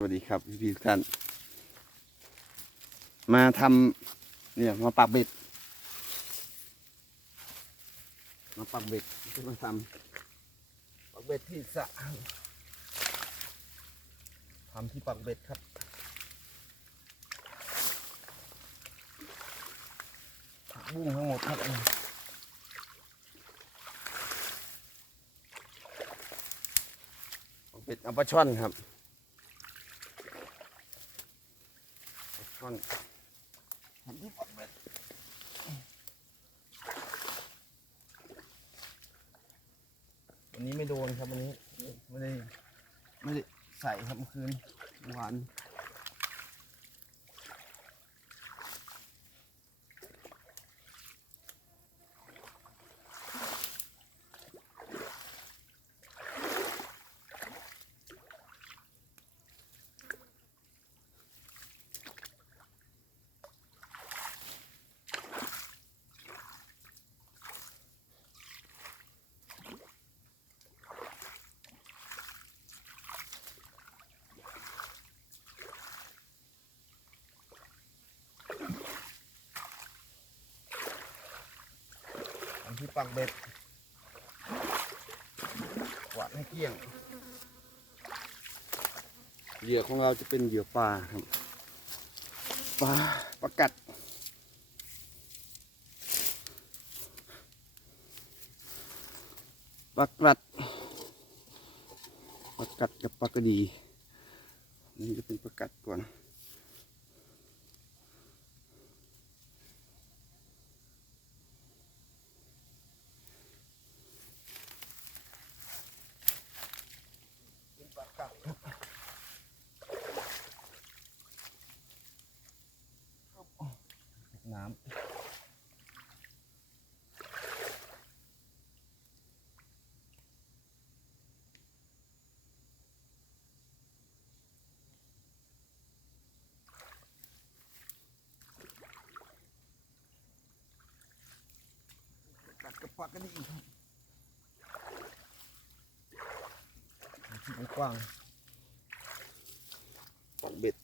สวัสดีครับพี่พี่ทุกท่านมาทำเนี่ยมาปักเบ็ด มาปักเบ็ดที่มาทำปักเบ็ดที่สะทำที่ปักเบ็ดครับผักบุ้งทั้งหมดครับปักเบ็ดเอาปลาช่อนครับ อนทำที่ปักเบ็ดวันนี้ไม่โดนครับวันนี้ ไม่ได้ ไม่ได้ใส่ครับเมื่อคืนหวาน ที่ปักเบ็ดกวาดให้เกลี้ยง เหยื่อของเราจะเป็นเหยื่อปลาครับปลาปลากัด ปลากรัด ปลากัดกับปลากระดี นี่จะเป็นปลากัดก่อน กัดกับปลากระดีครับที่กว้างปักเบ็ด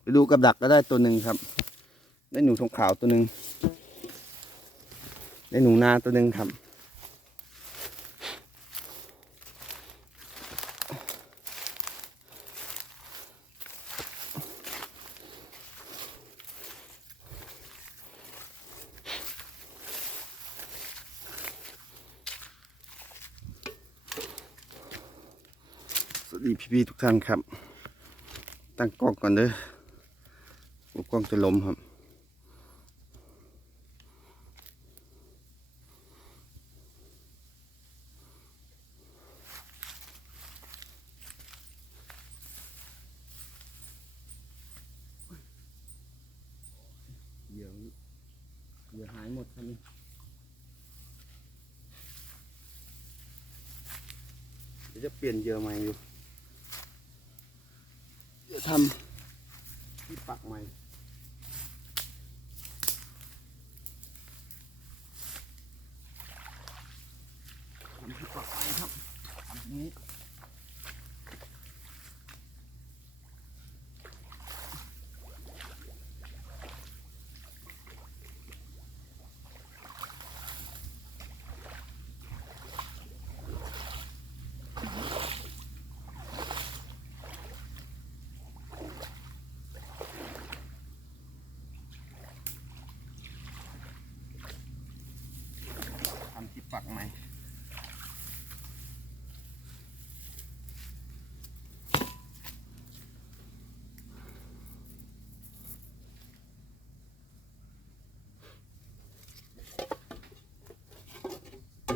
ไปดูกับดักก็ได้ตัวหนึ่งครับ ได้หนูทองขาวตัวหนึ่งได้หนูนาตัวหนึ่งครับ พีทุกท่านครับ ตั้งกล้องก่อนเด้อกลัวกล้องจะล้มครับเดี๋ยวเดี๋ยวหายหมดครับนี่จะเปลี่ยนเยื่อใหมอยู่ ทำที่ปักใหม่ทำที่ปักใหม่ครับทำตรงนี้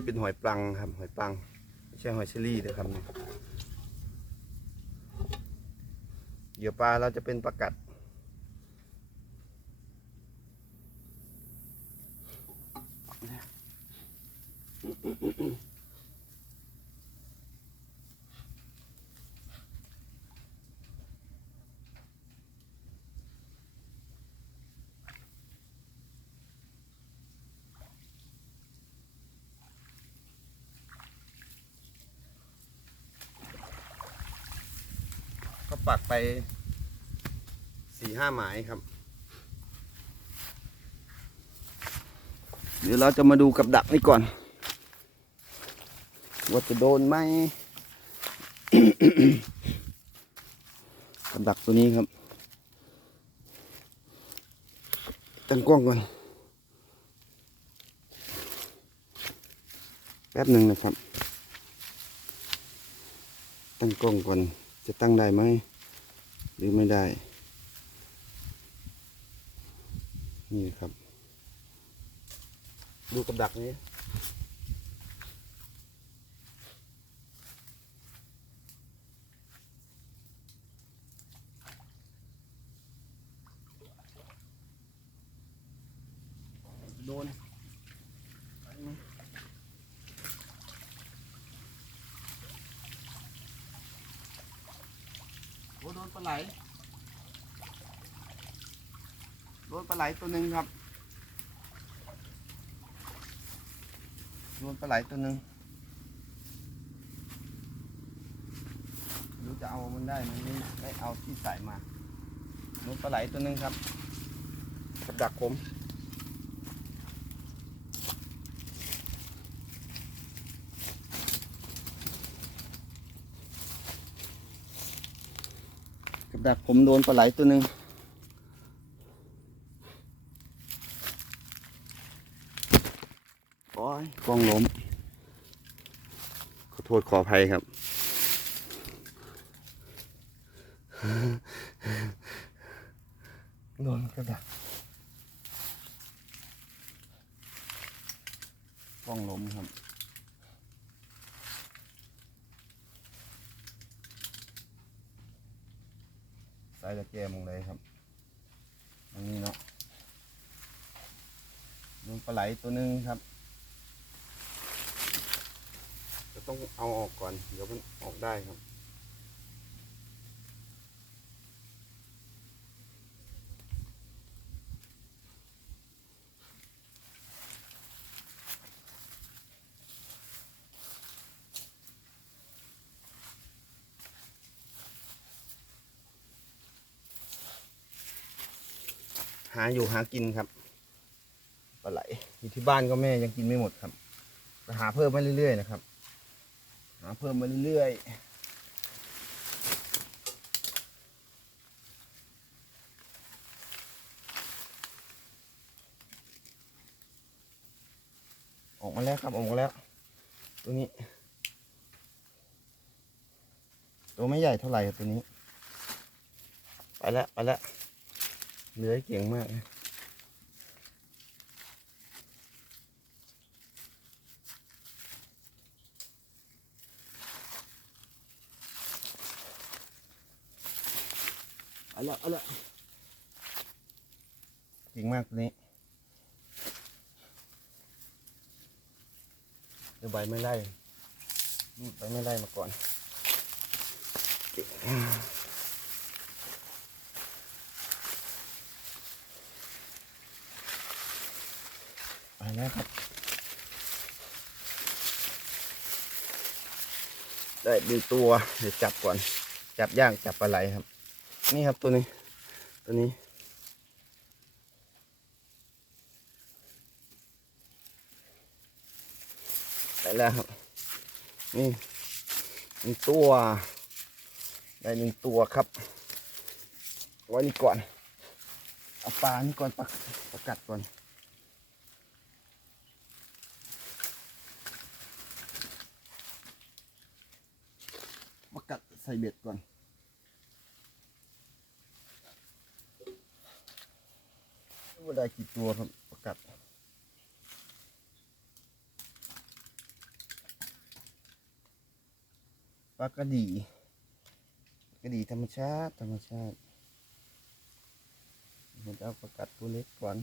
นี่เป็นหอยปลังครับ หอยปลังไม่ใช่หอยเชอรี่นะครับนี่เหยื่อปลาเราจะเป็นปลากัด ปักไปสี่ห้าหมายครับ เดี๋ยวเราจะมาดูกับดักนี่ก่อน ว่าจะโดนไหมกับดักตัวนี้ครับตั้งกล้องก่อนแป๊บหนึ่งนะครับ ตั้งกล้องก่อนจะตั้งได้ไหม หรือไม่ได้ นี่ครับ ดูกับดักนี้โดนโอ้โด นปลาไหลโดนปลาไหลตัวหนึ่งครับโดนปลาไหลตัวหนึ่งรู้จะเอามันได้มันไม่ได้เอาที่ใส่มาโดนปลาไหลตัวหนึ่งครับกับดักผม ดักผมโดนปลาไหลตัวหนึ่งโอ้ยกล้องล้ม ขอโทษขออภัยครับ โดนกับดักกล้องล้มครับ สายตะแกรงมองเลยครับตรงนี้เนาะโดนป ลาไหลตัวหนึงครับจะต้องเอาออกก่อน เดี๋ยวมันออกได้ครับ หาอยู่หากินครับ อยู่ที่บ้านก็แม่ยังกินไม่หมดครับก็หาเพิ่มมาเรื่อยๆนะครับ หาเพิ่มมาเรื่อยๆออกมาแล้วครับออกมาแล้ว ตัวนี้ ตัวไม่ใหญ่เท่าไหร่ตัวนี้ ไปแล้วไปแล้วเลื้อยเก่งมาก เอาละเอาละเก่งมากตัวนี้เดี๋ยวใบไม่ไล่รูใบไม่ไล่มาก่อนไปแล้วครับ ได้ดูตัว เดี๋ยวจับก่อน จับย่างจับปลาไหลครับ นี่ครับตัวนี้ ตัวนี้ไปแล้วครับ นี่หนึ่งตัว ได้หนึ่งตัวครับ ไว้นี่ก่อน เอาปลานี่ก่อนปลาปลากัดก่อนมากัดใส่เบ็ดก่อน ว่าได้กี่ตัวครับประกัดปลากระดีกระดีธรรมชาติธรรมชาติผมจะเอาประกัดตัวเล็กก่อน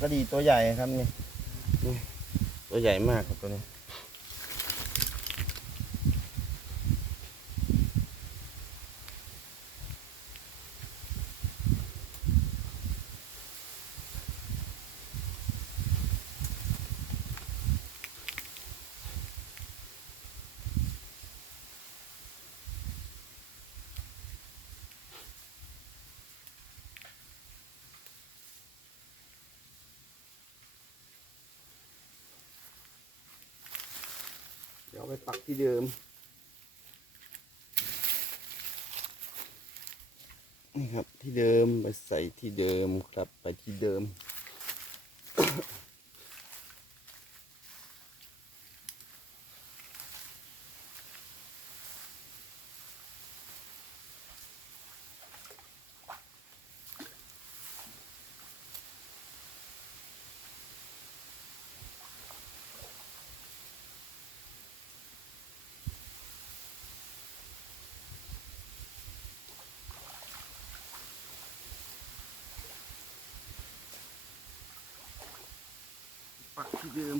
กระดีตัวใหญ่ครับนี่ตัวใหญ่มากครับตัวนี้ ไปปักที่เดิม นี่ครับที่เดิมไปใส่ที่เดิมครับไปที่เดิม ที่เดิม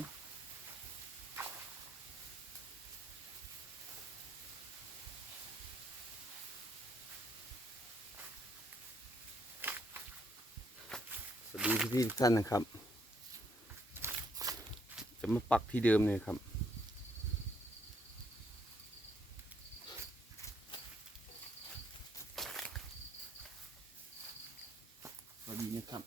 สวัสดีพี่ท่านนะครับ จะมาปักที่เดิมเลยครับ สวัสดีนะครับ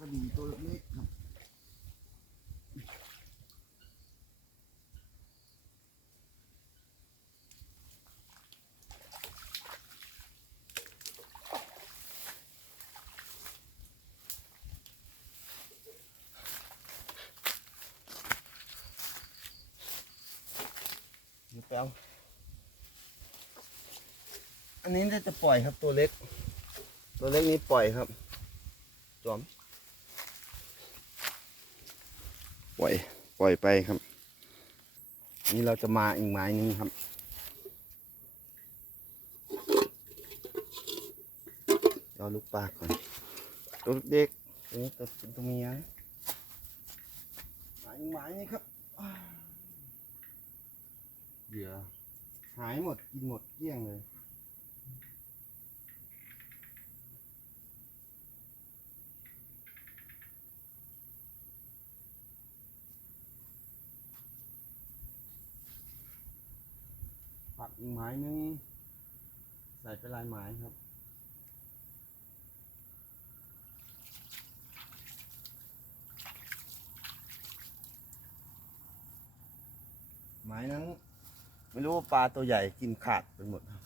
กระดิ่งตัวเล็กครับเดี๋ยวไปเอาอันนี้น่าจะปล่อยครับตัวเล็ก ตัวเล็กนี้ปล่อยครับ จอม ปล่อย ปล่อยไปครับ นี่เราจะมาอีกไม้นึงครับเอาลูกปลาก่อนตัวเด็กตัวนี้ตัวเป็นตัวเมียนะมาอีกไม้นี้ครับอ้าวเหยื่อหายหมดกินหมดเกลี้ยงเลย อีกไม้หนึงใส่ไปลายไม้ครับไม้นั้น ไม่รู้ว่าปลาตัวใหญ่กินขาดไปหมดครับ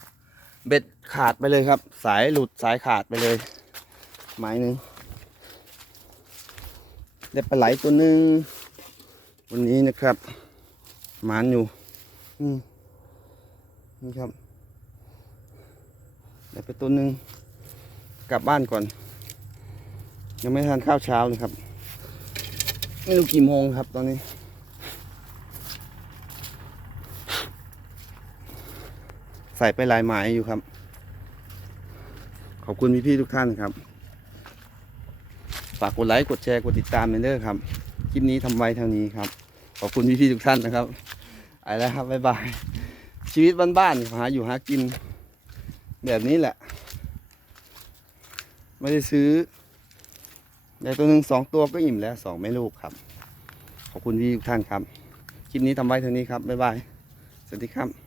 เบ็ดขาดไปเลยครับ สายหลุดสายขาดไปเลยไม้หนึ่งได้ปลาไหลตัวหนึ่งวันนี้นะครับหมานอยู่ อืม นี่ครับเดี๋ยวไปตัวหนึ่งกลับบ้านก่อน ยังไม่ทานข้าวเช้าเลยครับ ไม่รู้กี่โมงครับตอนนี้ ใส่ไปลายไม้อยู่ครับ ขอบคุณพี่ๆทุกท่านครับ ฝากกดไลค์กดแชร์กดติดตามเด้อครับ คลิปนี้ทำไว้เท่านี้ครับ ขอบคุณพี่ๆทุกท่านนะครับไปแล้วครับ บ๊ายบาย ชีวิตบ้านๆหาอยู่หากิน แบบนี้แหละ ไม่ได้ซื้อแต่ตัวหนึ่งสองตัวก็อิ่มแล้วสองแม่ลูกครับ ขอบคุณที่ทุกท่านครับ คลิปนี้ทำไว้เท่านี้ครับ บ๊ายบาย สวัสดีครับ